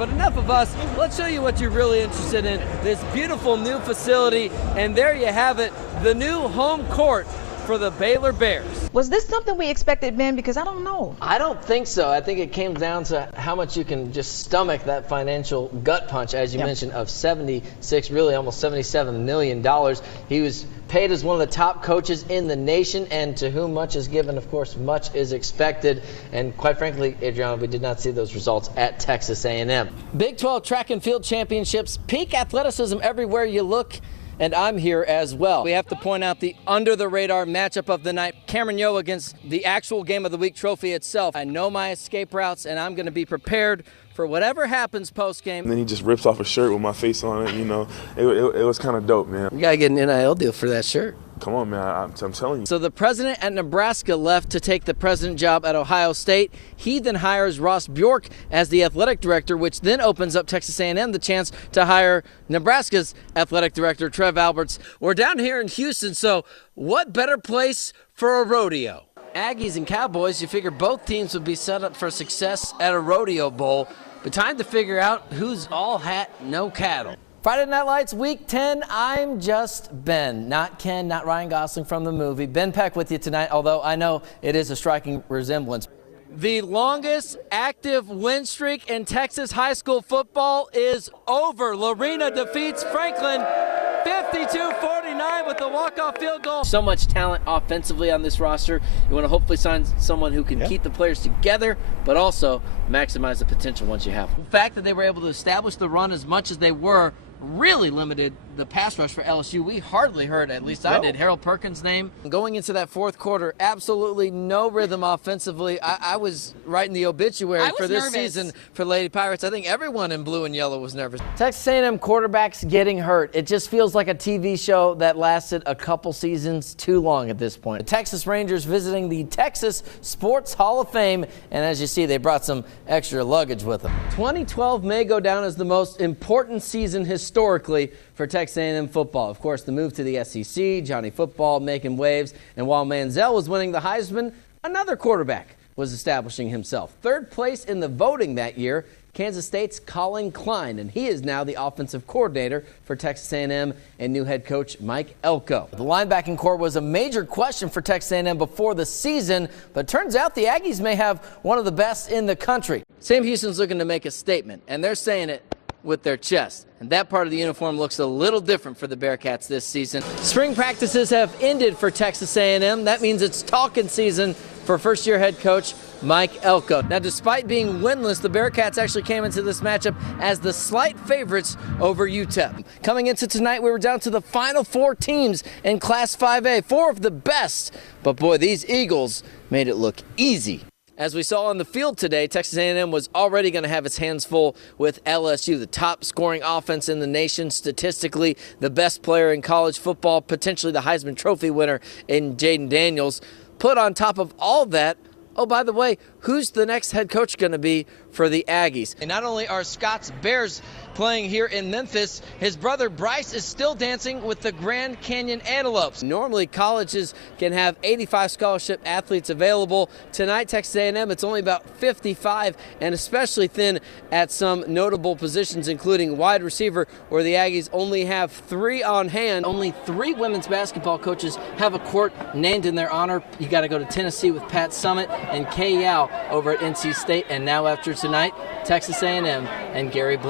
but enough of us. Let's show you what you're really interested in, this beautiful new facility. And there you have it, the new home court for the Baylor Bears. Was this something we expected, Ben? Because I don't know. I don't think so. I think it came down to how much you can just stomach that financial gut punch, as you mentioned, of really almost $77 million. He was paid as one of the top coaches in the nation, and to whom much is given, of course, much is expected. And quite frankly, Adriana, we did not see those results at Texas A&M. Big 12 track and field championships, peak athleticism everywhere you look. And I'm here as well. We have to point out the under-the-radar matchup of the night. Cameron Yo against the actual Game of the Week trophy itself. I know my escape routes, and I'm going to be prepared for whatever happens post-game. And then he just rips off a shirt with my face on it, you know. It was kind of dope, man. You got to get an NIL deal for that shirt. Come on, man, I'm telling you. So the president at Nebraska left to take the president job at Ohio State. He then hires Ross Bjork as the athletic director, which then opens up Texas A&M the chance to hire Nebraska's athletic director, Trev Alberts. We're down here in Houston, so what better place for a rodeo? Aggies and Cowboys, you figure both teams would be set up for success at a rodeo bowl, but time to figure out who's all hat, no cattle. Friday Night Lights, Week 10, I'm just Ben, not Ken, not Ryan Gosling from the movie. Ben Peck with you tonight, although I know it is a striking resemblance. The longest active win streak in Texas high school football is over. Lorena defeats Franklin 52-49 with the walk-off field goal. So much talent offensively on this roster. You want to hopefully sign someone who can keep the players together, but also maximize the potential once you have them. The fact that they were able to establish the run as much as they were really limited the pass rush for LSU. We hardly heard, at least I did, Harold Perkins' name. Going into that fourth quarter, absolutely no rhythm offensively. I was writing the obituary for this season for Lady Pirates. I think everyone in blue and yellow was nervous. Texas A&M quarterbacks getting hurt. It just feels like a TV show that lasted a couple seasons too long at this point. The Texas Rangers visiting the Texas Sports Hall of Fame, and as you see, they brought some extra luggage with them. 2012 may go down as the most important season historically for Texas A&M football. Of course, the move to the SEC, Johnny Football making waves, and while Manziel was winning the Heisman, another quarterback was establishing himself. Third place in the voting that year, Kansas State's Colin Klein, and he is now the offensive coordinator for Texas A&M and new head coach Mike Elko. The linebacking core was a major question for Texas A&M before the season, but turns out the Aggies may have one of the best in the country. Sam Houston's looking to make a statement, and they're saying it with their chest. And that part of the uniform looks a little different for the Bearcats this season. Spring practices have ended for Texas A&M. That means it's talking season for first-year head coach Mike Elko. Now, despite being winless, the Bearcats actually came into this matchup as the slight favorites over UTEP. Coming into tonight, we were down to the final four teams in Class 5A, four of the best. But boy, these Eagles made it look easy. As we saw on the field today, Texas A&M was already going to have its hands full with LSU, the top scoring offense in the nation, statistically the best player in college football, potentially the Heisman Trophy winner in Jaden Daniels. Put on top of all that, oh, by the way, who's the next head coach going to be for the Aggies? And not only are Scott's Bears playing here in Memphis, his brother Bryce is still dancing with the Grand Canyon Antelopes. Normally, colleges can have 85 scholarship athletes available. Tonight, Texas A&M, it's only about 55, and especially thin at some notable positions, including wide receiver, where the Aggies only have 3 on hand. Only 3 women's basketball coaches have a court named in their honor. You got to go to Tennessee with Pat Summitt and Kay Yao over at NC State, and now after tonight, Texas A&M and Gary Blair.